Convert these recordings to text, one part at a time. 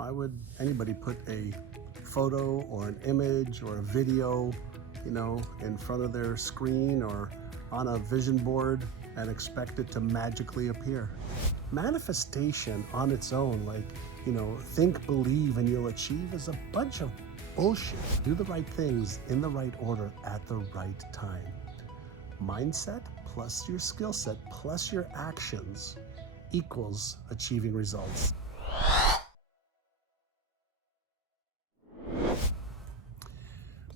Why would anybody put a photo or an image or a video, in front of their screen or on a vision board and expect it to magically appear? Manifestation on its own, think, believe, and you'll achieve, is a bunch of bullshit. Do the right things in the right order at the right time. Mindset plus your skill set plus your actions equals achieving results.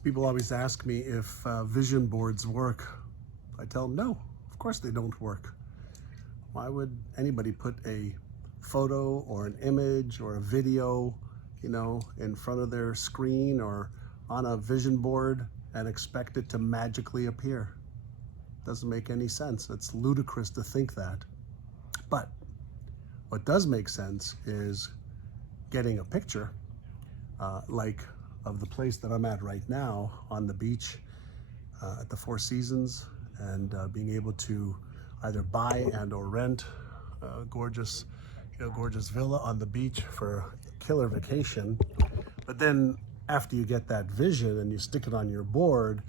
People always ask me if vision boards work. I tell them no, of course they don't work. Why would anybody put a photo or an image or a video, in front of their screen or on a vision board and expect it to magically appear? Doesn't make any sense. It's ludicrous to think that. But what does make sense is getting a picture, of the place that I'm at right now on the beach at the Four Seasons, and being able to either buy and or rent a gorgeous villa on the beach for a killer vacation. But then after you get that vision and you stick it on your board,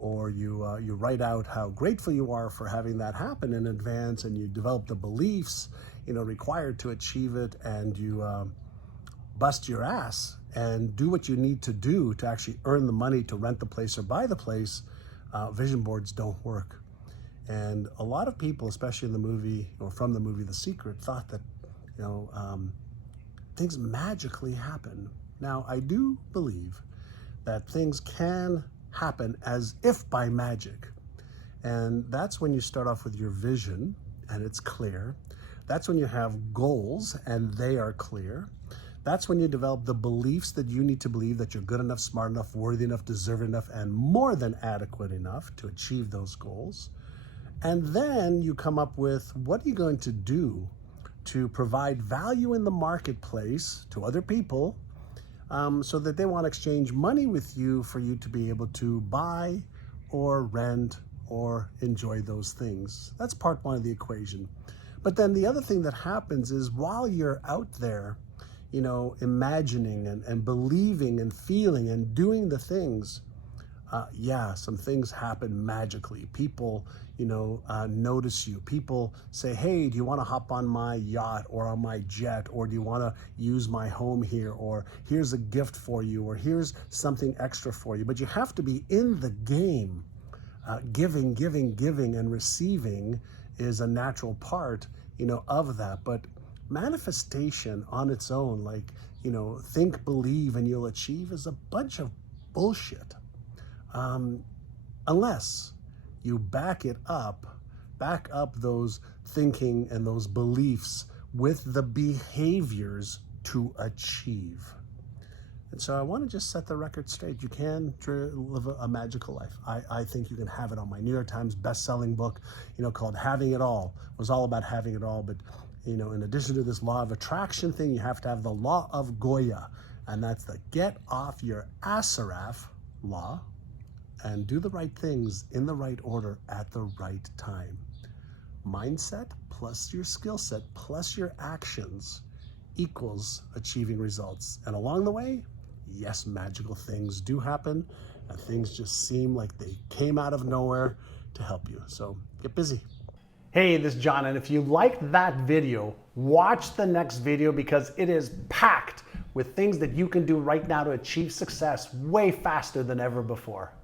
or you write out how grateful you are for having that happen in advance, and you develop the beliefs, required to achieve it, and you bust your ass and do what you need to do to actually earn the money to rent the place or buy the place. Vision boards don't work. And a lot of people, especially in the movie, or from the movie The Secret, thought that things magically happen. Now, I do believe that things can happen as if by magic. And that's when you start off with your vision and it's clear. That's when you have goals and they are clear. That's when you develop the beliefs that you need to believe that you're good enough, smart enough, worthy enough, deserving enough, and more than adequate enough to achieve those goals. And then you come up with, what are you going to do to provide value in the marketplace to other people, so that they want to exchange money with you for you to be able to buy or rent or enjoy those things. That's part one of the equation. But then the other thing that happens is, while you're out there, imagining and believing and feeling and doing the things, some things happen magically. People, notice you. People say, hey, do you want to hop on my yacht or on my jet? Or do you want to use my home here? Or here's a gift for you, or here's something extra for you. But you have to be in the game. Giving, and receiving is a natural part, of that. But manifestation on its own, think, believe, and you'll achieve, is a bunch of bullshit. Unless you back up those thinking and those beliefs with the behaviors to achieve. And so I want to just set the record straight. You can live a magical life. I think you can have it all. My New York Times best-selling book, called Having It All, was all about having it all. But, in addition to this law of attraction thing, you have to have the law of Goya. And that's the get off your assaraf law and do the right things in the right order at the right time. Mindset plus your skill set plus your actions equals achieving results. And along the way, yes, magical things do happen, and things just seem like they came out of nowhere to help you. So get busy. Hey, this is John, and if you liked that video, watch the next video, because it is packed with things that you can do right now to achieve success way faster than ever before.